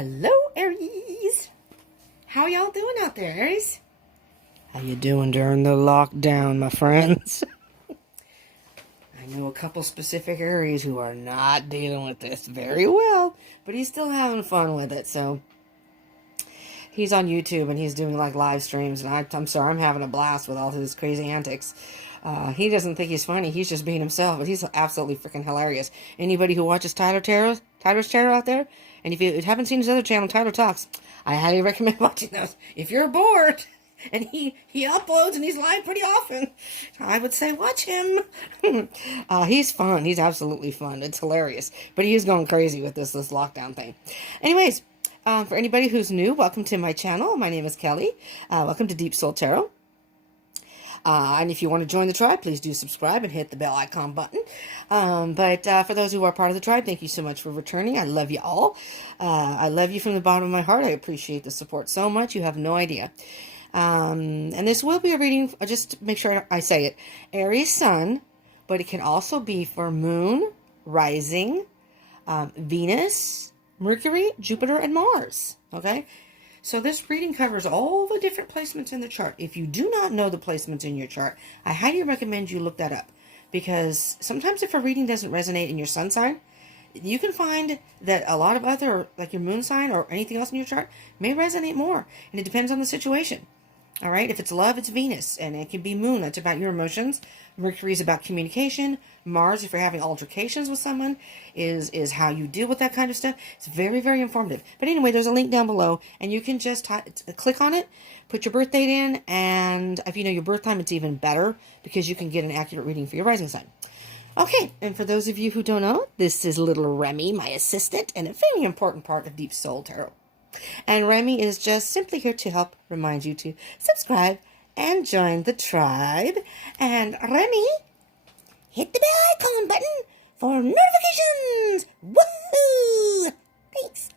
Hello, Aries. How y'all doing out there, Aries? How you doing during the lockdown, my friends? I know a couple specific Aries who are not dealing with this very well, but he's still having fun with it, so he's on YouTube and he's doing like live streams, and I'm sorry, I'm having a blast with all his crazy antics. He doesn't think he's funny, he's just being himself, but he's absolutely freaking hilarious. Anybody who watches Tyler's Tarot out there, and if you haven't seen his other channel, Tyler Talks, I highly recommend watching those. If you're bored, and he uploads and he's live pretty often, I would say watch him. He's fun, he's absolutely fun, it's hilarious, but he is going crazy with this lockdown thing. Anyways, for anybody who's new, welcome to my channel. My name is Kelly. Welcome to Deep Soul Tarot. And if you want to join the tribe, please do subscribe and hit the bell icon button. But for those who are part of the tribe, thank you so much for returning. I love you all. I love you from the bottom of my heart. I appreciate the support so much. You have no idea. And this will be a reading, just make sure I say it, Aries Sun, but it can also be for Moon, Rising, Venus, Mercury, Jupiter, and Mars. Okay? So this reading covers all the different placements in the chart. If you do not know the placements in your chart, I highly recommend you look that up. Because sometimes if a reading doesn't resonate in your sun sign, you can find that a lot of other, like your moon sign or anything else in your chart, may resonate more. And it depends on the situation. All right? If it's love, it's Venus. And it can be Moon. That's about your emotions. Mercury is about communication. Mars, if you're having altercations with someone, is how you deal with that kind of stuff. It's very, very informative. But anyway, there's a link down below, and you can just click on it, put your birth date in, and if you know your birth time, it's even better because you can get an accurate reading for your rising sign. Okay, and for those of you who don't know, this is little Remy, my assistant, and a very important part of Deep Soul Tarot. And Remy is just simply here to help remind you to subscribe and join the tribe. And Remy, hit the bell icon button for notifications. Woohoo! Thanks.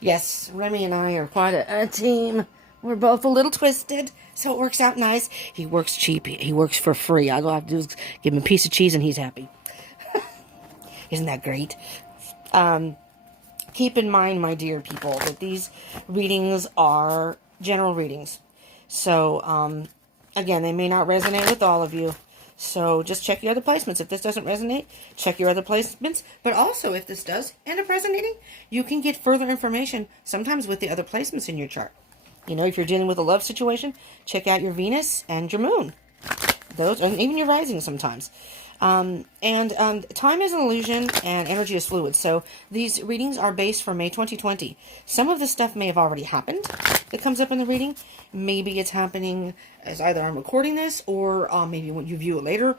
Yes, Remy and I are quite a team. We're both a little twisted, so it works out nice. He works cheap. He works for free. All I have to do is give him a piece of cheese and he's happy. Isn't that great? Keep in mind, my dear people, that these readings are general readings. So, again, they may not resonate with all of you. So just check your other placements. If this doesn't resonate, check your other placements. But also, if this does end up resonating, you can get further information, sometimes with the other placements in your chart. You know, if you're dealing with a love situation, check out your Venus and your Moon. Those, and even your rising sometimes. Time is an illusion and energy is fluid. So these readings are based for May 2020. Some of this stuff may have already happened that comes up in the reading. Maybe it's happening as either I'm recording this or maybe when you view it later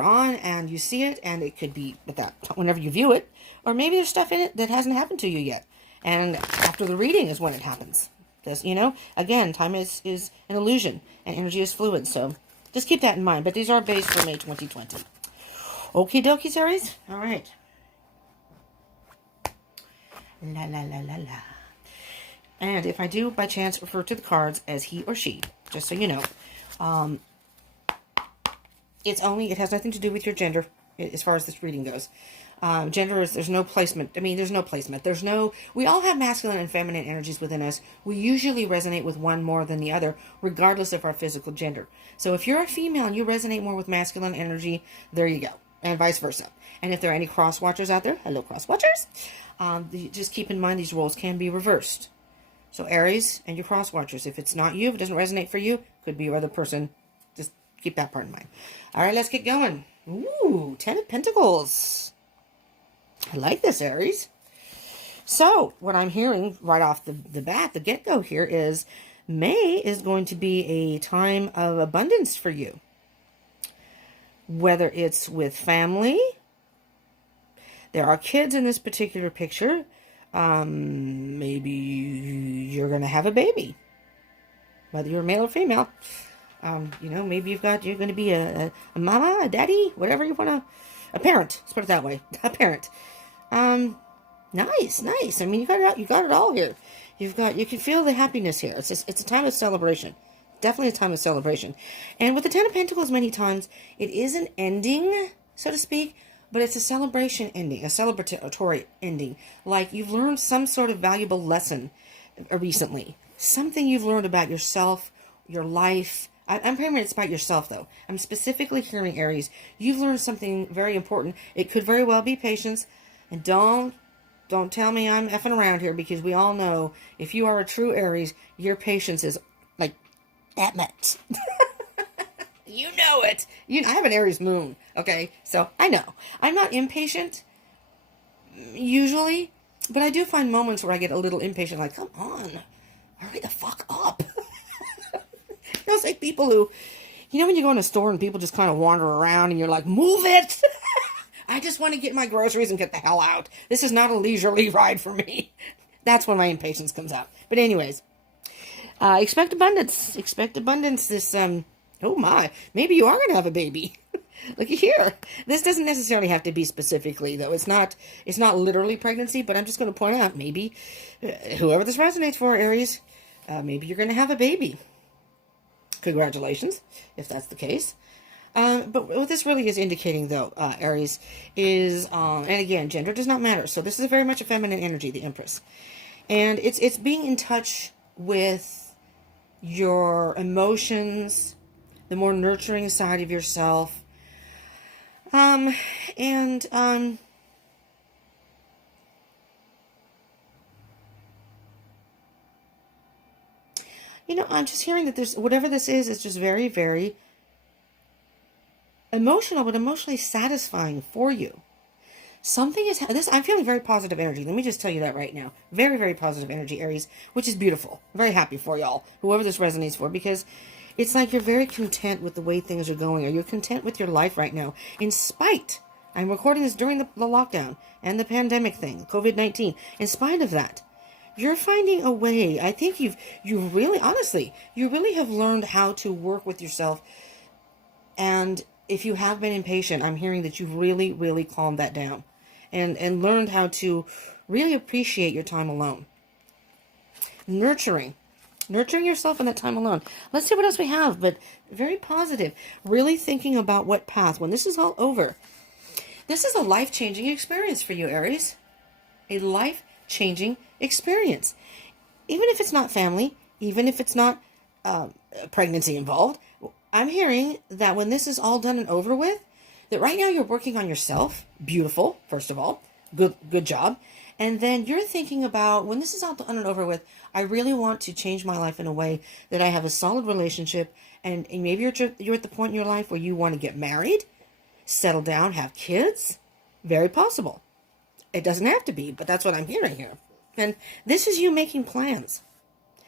on and you see it, and it could be with that whenever you view it. Or maybe there's stuff in it that hasn't happened to you yet. And after the reading is when it happens. Because, you know, again, time is an illusion and energy is fluid. So just keep that in mind. But these are based for May 2020. Okie dokie, Aries. All right. La la la la la. And if I do by chance refer to the cards as he or she, just so you know, it has nothing to do with your gender as far as this reading goes. Gender is, there's no placement. I mean, there's no placement. We all have masculine and feminine energies within us. We usually resonate with one more than the other, regardless of our physical gender. So if you're a female and you resonate more with masculine energy, there you go. And vice versa. And if there are any cross watchers out there, hello cross watchers, just keep in mind these roles can be reversed. So Aries and your cross watchers, if it's not you, if it doesn't resonate for you, could be your other person. Just keep that part in mind. All right, let's get going. Ooh, 10 of Pentacles. I like this, Aries. So what I'm hearing right off the bat, the get-go here is May is going to be a time of abundance for you. Whether it's with family, there are kids in this particular picture. Maybe you're going to have a baby, whether you're male or female. You know, maybe you're going to be a mama, a daddy, whatever you want to, a parent. Let's put it that way, a parent. Nice. I mean, you got it all here. You can feel the happiness here. It's a time of celebration. Definitely a time of celebration. And with the Ten of Pentacles, many times, it is an ending, so to speak, but it's a celebration ending, a celebratory ending. Like you've learned some sort of valuable lesson recently. Something you've learned about yourself, your life. I'm hearing it's about yourself, though. I'm specifically hearing, Aries, you've learned something very important. It could very well be patience. And don't tell me I'm effing around here, because we all know if you are a true Aries, your patience is like at max. You know it. I have an Aries moon, okay? So I know. I'm not impatient, usually, but I do find moments where I get a little impatient, like, come on, hurry the fuck up. It's like people who, when you go in a store and people just kind of wander around and you're like, move it. I just want to get my groceries and get the hell out. This is not a leisurely ride for me. That's when my impatience comes out. But anyways, expect abundance. Expect abundance this, oh my, maybe you are going to have a baby. Looky here. This doesn't necessarily have to be specifically, though. It's not literally pregnancy, but I'm just going to point out, maybe, whoever this resonates for, Aries, maybe you're going to have a baby. Congratulations, if that's the case. But what this really is indicating, though, Aries, is, and again, gender does not matter. So this is very much a feminine energy, the Empress. And it's being in touch with your emotions, the more nurturing side of yourself. I'm just hearing that there's, whatever this is just very, very emotional, but emotionally satisfying for you. Something is this. I'm feeling very positive energy. Let me just tell you that right now. Very, very positive energy, Aries, which is beautiful. I'm very happy for y'all, whoever this resonates for, because it's like you're very content with the way things are going, or you're content with your life right now, in spite. I'm recording this during the lockdown and the pandemic thing, COVID-19. In spite of that, you're finding a way. I think you really, honestly, you really have learned how to work with yourself. And if you have been impatient, I'm hearing that you've really, really calmed that down and learned how to really appreciate your time alone. Nurturing yourself in that time alone. Let's see what else we have, but very positive. Really thinking about what path, when this is all over. This is a life-changing experience for you, Aries. A life-changing experience. Even if it's not family, even if it's not pregnancy involved, I'm hearing that when this is all done and over with, that right now you're working on yourself. Beautiful, first of all. Good job. And then you're thinking about, when this is all done and over with, I really want to change my life in a way that I have a solid relationship, and maybe you're at the point in your life where you want to get married, settle down, have kids. Very possible. It doesn't have to be, but that's what I'm hearing here. And this is you making plans.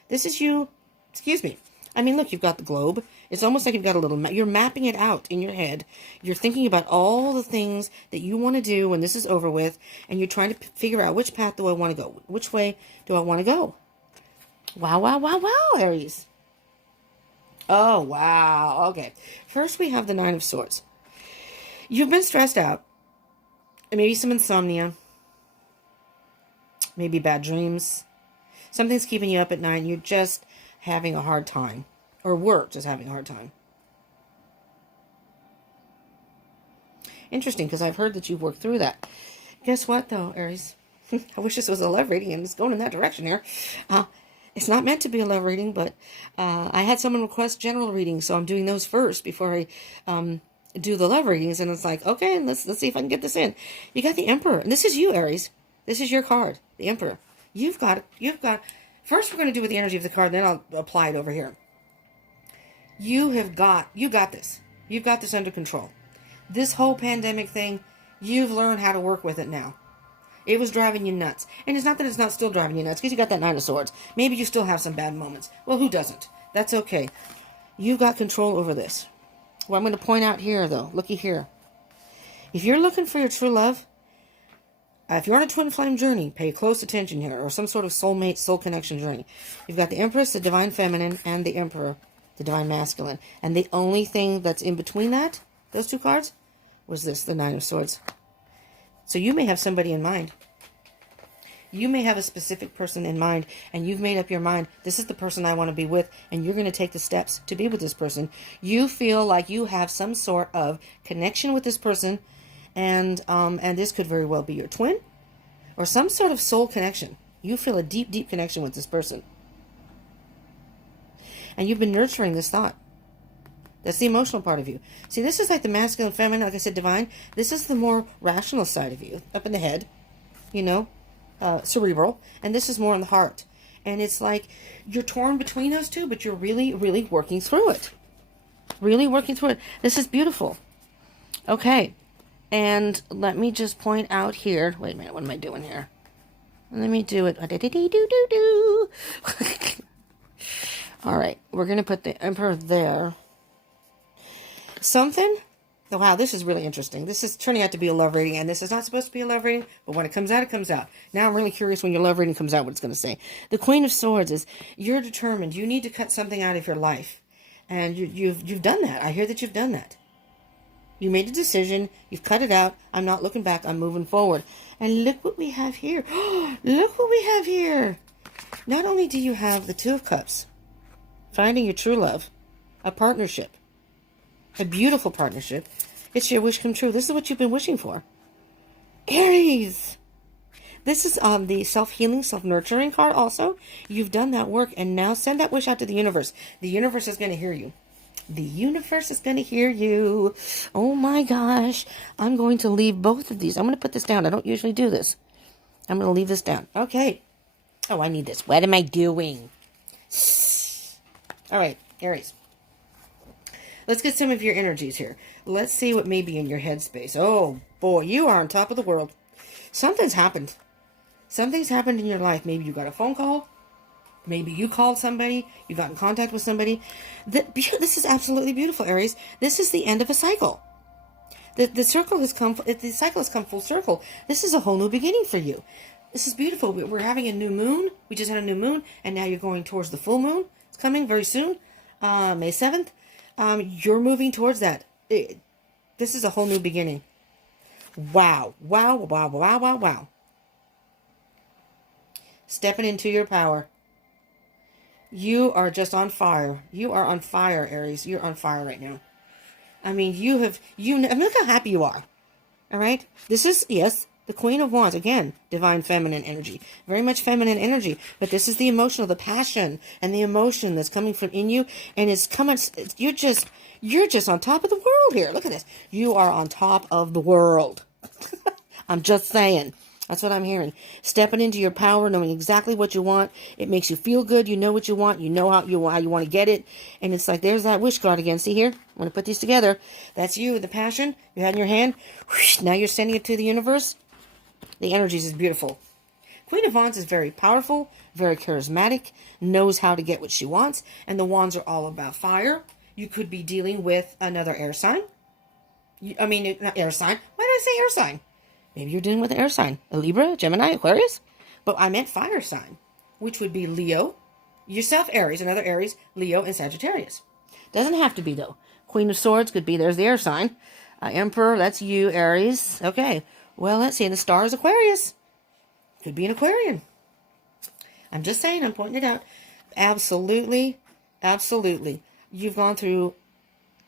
This is you, excuse me. I mean, look, you've got the globe. It's almost like you've got a little you're mapping it out in your head. You're thinking about all the things that you want to do when this is over with, and you're trying to figure out, which path do I want to go? Which way do I want to go? Wow, wow, wow, wow, Aries. Oh, wow. Okay. First, we have the Nine of Swords. You've been stressed out. Maybe some insomnia. Maybe bad dreams. Something's keeping you up at night, and you're just having a hard time. Or work, just having a hard time. Interesting, because I've heard that you've worked through that. Guess what, though, Aries? I wish this was a love reading, and it's going in that direction here. It's not meant to be a love reading, but I had someone request general readings, so I'm doing those first before I do the love readings. And it's like, okay, let's see if I can get this in. You got the Emperor, and this is you, Aries. This is your card, the Emperor. You've got. First, we're going to do with the energy of the card, then I'll apply it over here. You got this. You've got this under control. This whole pandemic thing, you've learned how to work with it now. It was driving you nuts. And it's not that it's not still driving you nuts, because you got that Nine of Swords. Maybe you still have some bad moments. Well, who doesn't? That's okay. You've got control over this. What I'm going to point out here, though, looky here. If you're looking for your true love, if you're on a twin flame journey, pay close attention here, or some sort of soulmate, soul connection journey. You've got the Empress, the Divine Feminine, and the Emperor, the Divine Masculine. And the only thing that's in between that, those two cards, was this, the Nine of Swords. So you may have somebody in mind. You may have a specific person in mind, and you've made up your mind, this is the person I want to be with, and you're going to take the steps to be with this person. You feel like you have some sort of connection with this person, And this could very well be your twin or some sort of soul connection. You feel a deep, deep connection with this person. And you've been nurturing this thought. That's the emotional part of you. See, this is like the masculine, feminine, like I said, divine. This is the more rational side of you, up in the head, you know, cerebral. And this is more in the heart. And it's like you're torn between those two, but you're really, really working through it. Really working through it. This is beautiful. Okay. And let me just point out here. Wait a minute. What am I doing here? Let me do it. All right. We're going to put the Emperor there. Something. Oh, wow, this is really interesting. This is turning out to be a love reading, and this is not supposed to be a love reading, but when it comes out, it comes out. Now I'm really curious when your love reading comes out what it's going to say. The Queen of Swords is, you're determined. You need to cut something out of your life. And you've done that. I hear that you've done that. You made a decision. You've cut it out. I'm not looking back. I'm moving forward. And look what we have here. Look what we have here. Not only do you have the Two of Cups, finding your true love, a partnership, a beautiful partnership. It's your wish come true. This is what you've been wishing for. Aries. This is the self-healing, self-nurturing card also. You've done that work, and now send that wish out to the universe. The universe is going to hear you. The universe is going to hear you. Oh my gosh. I'm going to leave both of these. I'm going to put this down. I don't usually do this. I'm going to leave this down. Okay. Oh, I need this. What am I doing? All right, Aries. Let's get some of your energies here. Let's see what may be in your headspace. Oh, boy, you are on top of the world. Something's happened. Something's happened in your life. Maybe you got a phone call. Maybe you called somebody. You got in contact with somebody. This is absolutely beautiful, Aries. This is the end of a cycle. The cycle has come full circle. This is a whole new beginning for you. This is beautiful. We're having a new moon. We just had a new moon, and now you're going towards the full moon. It's coming very soon, May 7th. You're moving towards that. This is a whole new beginning. Wow. Wow, wow, wow, wow, wow. Stepping into your power. You are just on fire. You are on fire, Aries. You're on fire right now. I mean, look how happy you are. All right? This is, yes, the Queen of Wands. Again, divine feminine energy. Very much feminine energy. But this is the emotional, the passion, and the emotion that's coming from in you. And it's coming, you're just on top of the world here. Look at this. You are on top of the world. I'm just saying. That's what I'm hearing. Stepping into your power, knowing exactly what you want. It makes you feel good. You know what you want. You know how you want to get it. And it's like, there's that wish card again. See here? I'm going to put these together. That's you, the passion you had in your hand. Whoosh, now you're sending it to the universe. The energies is beautiful. Queen of Wands is very powerful, very charismatic, knows how to get what she wants. And the Wands are all about fire. You could be dealing with another air sign. Not air sign. Why did I say air sign? Maybe you're dealing with an air sign. A Libra, Gemini, Aquarius. But I meant fire sign, which would be Leo, yourself, Aries, another Aries, Leo, and Sagittarius. Doesn't have to be, though. Queen of Swords could be, there's the air sign. Emperor, that's you, Aries. Okay. Well, let's see. The star is Aquarius. Could be an Aquarian. I'm just saying. I'm pointing it out. Absolutely. Absolutely. You've gone through...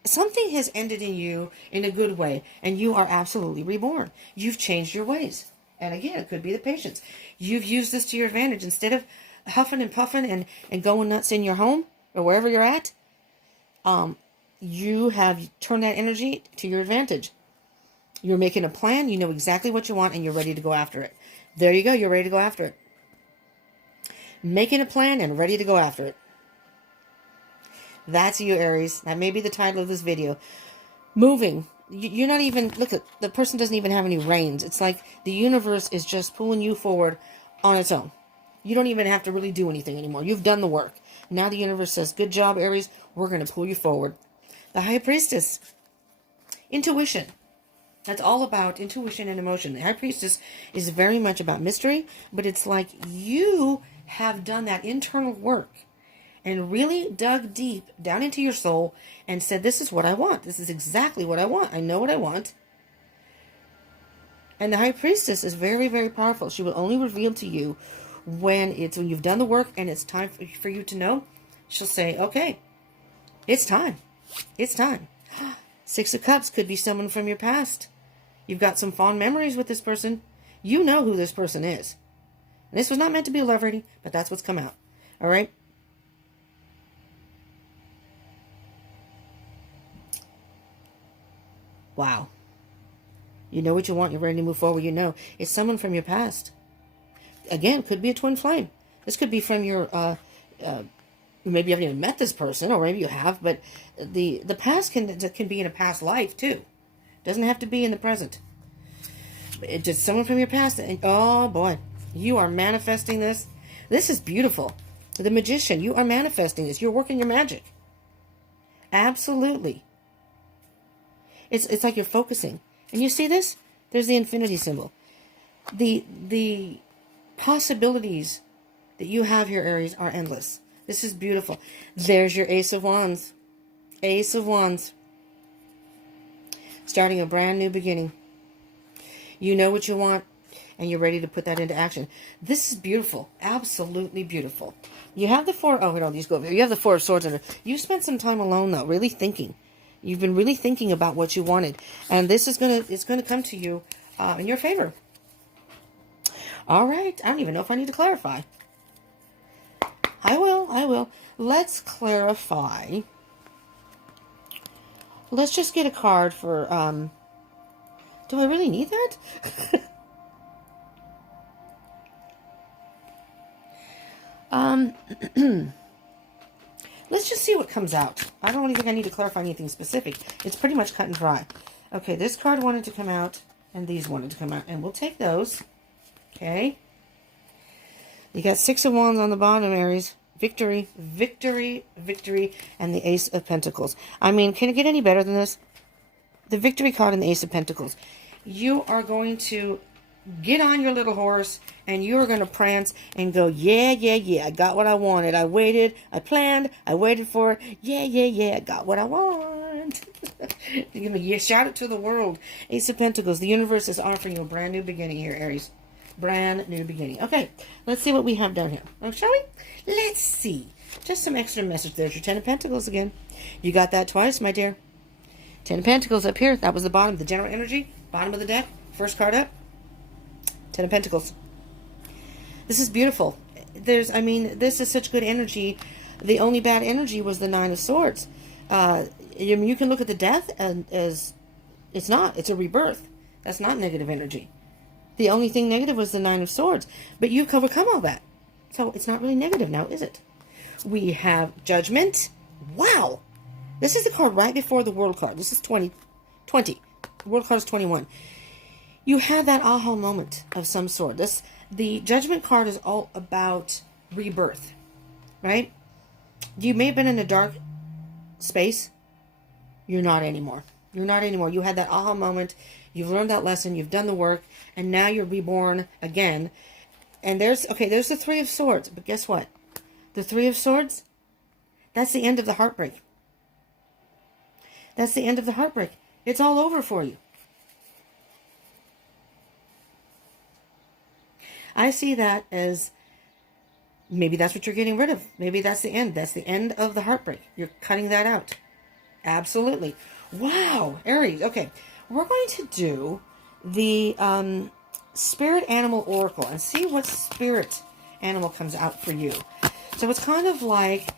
Something has ended in you in a good way, and you are absolutely reborn. You've changed your ways. And again, it could be the patience. You've used this to your advantage. Instead of huffing and puffing and going nuts in your home or wherever you're at, you have turned that energy to your advantage. You're making a plan. You know exactly what you want, and you're ready to go after it. There you go. You're ready to go after it. Making a plan and ready to go after it. That's you, Aries. That may be the title of this video. Moving. You're not even... Look, the person doesn't even have any reins. It's like the universe is just pulling you forward on its own. You don't even have to really do anything anymore. You've done the work. Now the universe says, good job, Aries. We're going to pull you forward. The High Priestess. Intuition. That's all about intuition and emotion. The High Priestess is very much about mystery, but it's like you have done that internal work and really dug deep down into your soul and said, this is what I want. This is exactly what I want. I know what I want. And the High Priestess is very, very powerful. She will only reveal to you when you've done the work and it's time for you to know. She'll say, okay, it's time. It's time. Six of Cups could be someone from your past. You've got some fond memories with this person. You know who this person is. And this was not meant to be a love reading, but that's what's come out. All right? Wow. You know what you want. You're ready to move forward. You know. It's someone from your past. Again, could be a twin flame. This could be from your, maybe you haven't even met this person, or maybe you have, but the past can be in a past life, too. Doesn't have to be in the present. It's just someone from your past, and oh, boy, you are manifesting this. This is beautiful. The Magician, you are manifesting this. You're working your magic. Absolutely. It's like you're focusing. And you see this? There's the infinity symbol. The possibilities that you have here, Aries, are endless. This is beautiful. There's your Ace of Wands. Ace of Wands. Starting a brand new beginning. You know what you want, and you're ready to put that into action. This is beautiful. Absolutely beautiful. You have the Four... Oh, no, these go over here. You have the Four of Swords in it. You spent some time alone, though, really thinking. You've been really thinking about what you wanted. And this is it's going to come to you in your favor. All right. I don't even know if I need to clarify. I will. Let's clarify. Let's just get a card for... do I really need that? Let's just see what comes out. I don't really think I need to clarify anything specific. It's pretty much cut and dry. Okay, this card wanted to come out, and these wanted to come out, and we'll take those. Okay. You got Six of Wands on the bottom, Aries. Victory, victory, victory, and the Ace of Pentacles. I mean, can it get any better than this? The Victory card and the Ace of Pentacles. You are going to get on your little horse, and you are going to prance and go, yeah, yeah, yeah, I got what I wanted. I waited, I planned, I waited for it. Yeah, yeah, yeah, I got what I want. You're going to shout it to the world. Ace of Pentacles. The universe is offering you a brand new beginning here, Aries. Brand new beginning. Okay, let's see what we have down here. Oh, shall we? Let's see. Just some extra message. There's your Ten of Pentacles again. You got that twice, my dear. Ten of Pentacles up here. That was the bottom. The general energy. Bottom of the deck. First card up. Ten of Pentacles. This is beautiful. This is such good energy. The only bad energy was the Nine of Swords. You can look at the death as it's not. It's a rebirth. That's not negative energy. The only thing negative was the Nine of Swords. But you've overcome all that. So it's not really negative now, is it? We have Judgment. Wow. This is the card right before the World card. This is 20. The World card is 21. You had that aha moment of some sort. The Judgment card is all about rebirth. Right? You may have been in a dark space. You're not anymore. You're not anymore. You had that aha moment. You've learned that lesson. You've done the work. And now you're reborn again. And there's the Three of Swords. But guess what? The Three of Swords, that's the end of the heartbreak. That's the end of the heartbreak. It's all over for you. I see that as maybe that's what you're getting rid of. Maybe that's the end. That's the end of the heartbreak. You're cutting that out. Absolutely. Wow, Aries. Okay, we're going to do the Spirit Animal Oracle and see what spirit animal comes out for you. So it's kind of like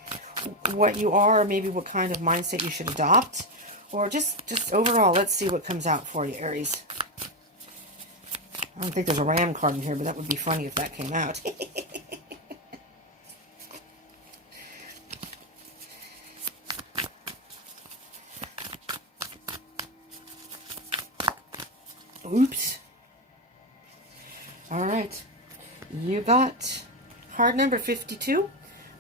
what you are, or maybe what kind of mindset you should adopt, or just overall. Let's see what comes out for you, Aries. I don't think there's a ram card in here, but that would be funny if that came out. Oops. All right. You got card number 52.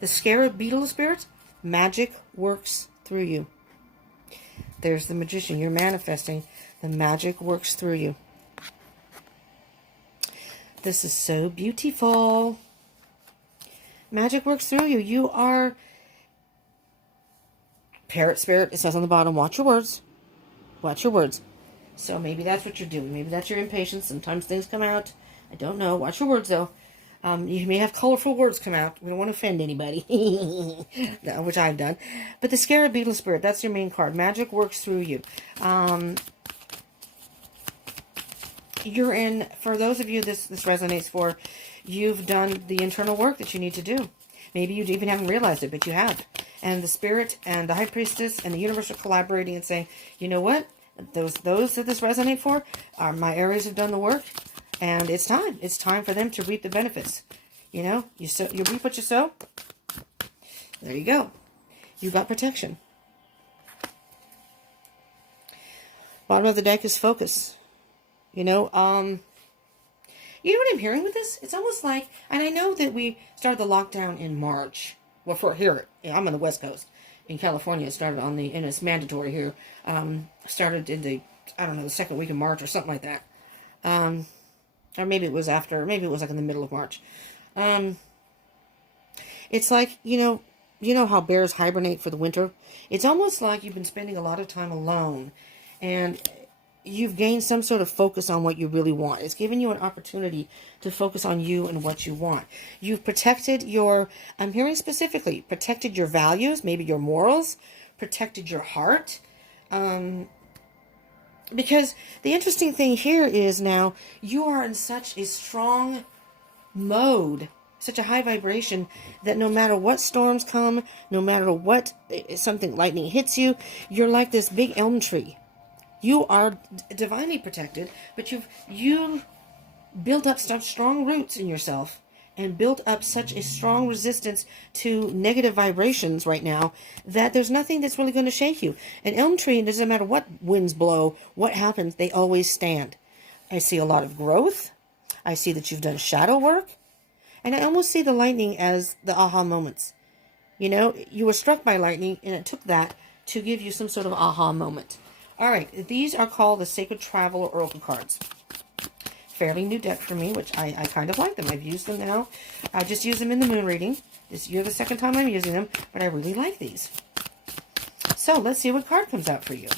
The Scarab Beetle Spirit. Magic works through you. There's the Magician. You're manifesting. The magic works through you. This is so beautiful. Magic works through you. You are Parrot Spirit. It says on the bottom, watch your words. Watch your words. So maybe that's what you're doing. Maybe that's your impatience. Sometimes things come out. I don't know. Watch your words, though. You may have colorful words come out. We don't want to offend anybody. No, which I've done. But the Scarab Beetle Spirit, that's your main card. Magic works through you. you're in, for those of you this resonates for, you've done the internal work that you need to do. Maybe you even haven't realized it, but you have. And the Spirit and the High Priestess and the universe are collaborating and saying, you know what? Those that this resonates for, are my Aries have done the work. And it's time. It's time for them to reap the benefits. You know, you reap what you sow. There you go. You got protection. Bottom of the deck is focus. You know what I'm hearing with this? It's almost like, and I know that we started the lockdown in March. Well, for here, I'm on the West Coast. In California, it started and it's mandatory here. Started in the second week of March or something like that. Or maybe it was after, maybe it was like in the middle of March. It's like, you know how bears hibernate for the winter? It's almost like you've been spending a lot of time alone and you've gained some sort of focus on what you really want. It's giving you an opportunity to focus on you and what you want. You've protected I'm hearing specifically, protected your values, maybe your morals, protected your heart. Because the interesting thing here is now you are in such a strong mode, such a high vibration, that no matter what storms come, no matter what lightning hits you, you're like this big elm tree. You are divinely protected, but you've built up such strong roots in yourself and built up such a strong resistance to negative vibrations right now that there's nothing that's really going to shake you. An elm tree, it doesn't matter what winds blow, what happens, they always stand. I see a lot of growth. I see that you've done shadow work. And I almost see the lightning as the aha moments. You know, you were struck by lightning, and it took that to give you some sort of aha moment. All right, these are called the Sacred Traveler Oracle cards. Fairly new deck for me, which I kind of like them. I've used them now. I just use them in the moon reading. You're the second time I'm using them, but I really like these. So let's see what card comes out for you.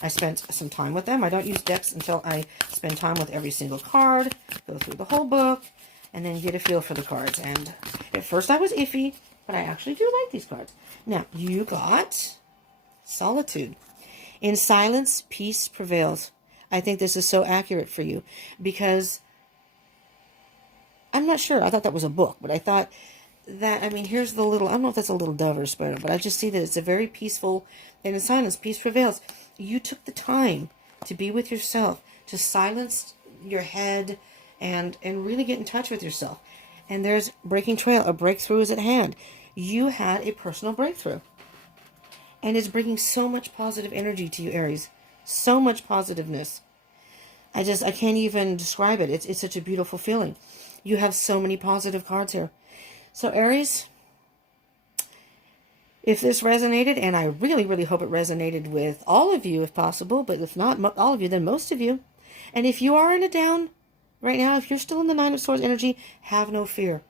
I spent some time with them. I don't use decks until I spend time with every single card, go through the whole book, and then get a feel for the cards. And at first I was iffy, but I actually do like these cards. Now, you got Solitude. In silence, peace prevails. I think this is so accurate for you because I'm not sure. I thought that was a book, but I thought that, here's the little, I don't know if that's a little dove or a sparrow, but I just see that it's a very peaceful, and in silence, peace prevails. You took the time to be with yourself, to silence your head and really get in touch with yourself. And there's breaking trail. A breakthrough is at hand. You had a personal breakthrough. And it's bringing so much positive energy to you, Aries. So much positiveness. I can't even describe it. It's such a beautiful feeling. You have so many positive cards here. So, Aries, if this resonated, and I really, really hope it resonated with all of you if possible, but if not all of you, then most of you. And if you are in a down right now, if you're still in the Nine of Swords energy, have no fear.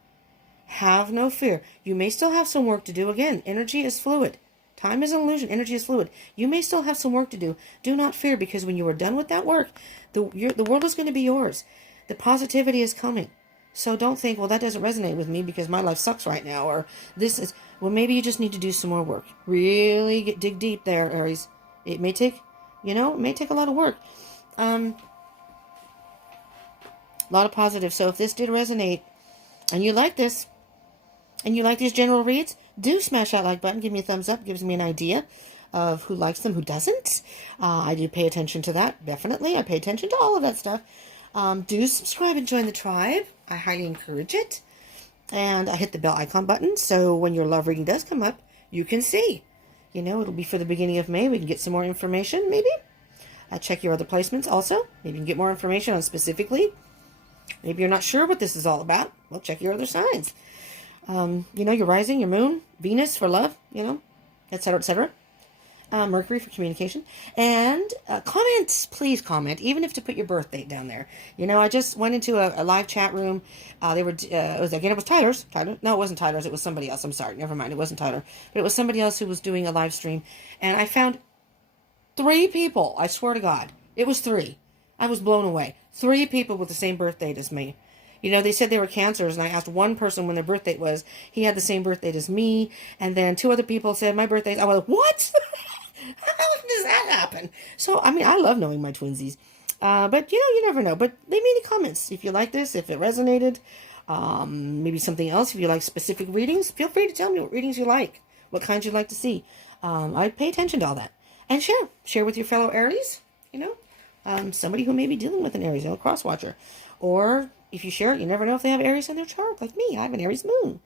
Have no fear. You may still have some work to do. Again, energy is fluid. Time is an illusion. Energy is fluid. You may still have some work to do. Do not fear, because when you are done with that work, the world is going to be yours. The positivity is coming. So don't think, well, that doesn't resonate with me because my life sucks right now. Or this is, well, maybe you just need to do some more work. Really dig deep there, Aries. It may take, it may take a lot of work. A lot of positive. So if this did resonate and you like this, and you like these general reads, do smash that like button. Give me a thumbs up. Gives me an idea of who likes them, who doesn't. I do pay attention to that, definitely. I pay attention to all of that stuff. Do subscribe and join the tribe. I highly encourage it. And I hit the bell icon button, so when your love reading does come up, you can see. It'll be for the beginning of May. We can get some more information, maybe. Check your other placements also. Maybe you can get more information on specifically. Maybe you're not sure what this is all about. Well, check your other signs. Your rising, your moon, Venus for love, etc., etc. Mercury for communication. And comment, please comment, even if to put your birth date down there. I just went into a live chat room. It was Tyler's. No, it wasn't Tyler's. It was somebody else. I'm sorry. Never mind. It wasn't Tyler. But it was somebody else who was doing a live stream. And I found 3 people. I swear to God. It was 3. I was blown away. 3 people with the same birth date as me. They said they were cancers, and I asked one person when their birth date was. He had the same birth date as me, and then 2 other people said my birthday. I was like, what? How does that happen? So, I love knowing my twinsies. But, you never know. But leave me any comments if you like this, if it resonated. Maybe something else. If you like specific readings, feel free to tell me what readings you like, what kinds you'd like to see. I pay attention to all that. And share with your fellow Aries, somebody who may be dealing with an Aries, cross-watcher. Or if you share it, you never know if they have Aries in their chart, like me. I have an Aries moon.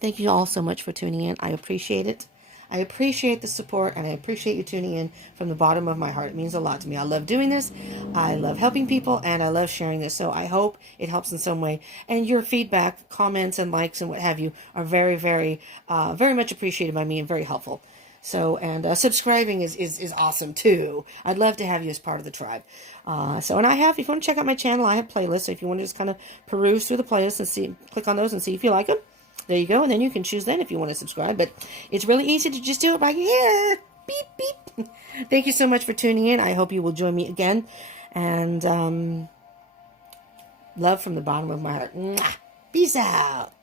Thank you all so much for tuning in. I appreciate it. I appreciate the support, and I appreciate you tuning in from the bottom of my heart. It means a lot to me. I love doing this. I love helping people, and I love sharing this. So I hope it helps in some way. And your feedback, comments, and likes, and what have you are very, very, very much appreciated by me and very helpful. So, and subscribing is awesome too. I'd love to have you as part of the tribe. If you want to check out my channel, I have playlists. So if you want to just kind of peruse through the playlists and click on those and see if you like them. There you go, and then you can choose then if you want to subscribe. But it's really easy to just do it right here. Beep, beep. Thank you so much for tuning in. I hope you will join me again. And love from the bottom of my heart. Mwah. Peace out.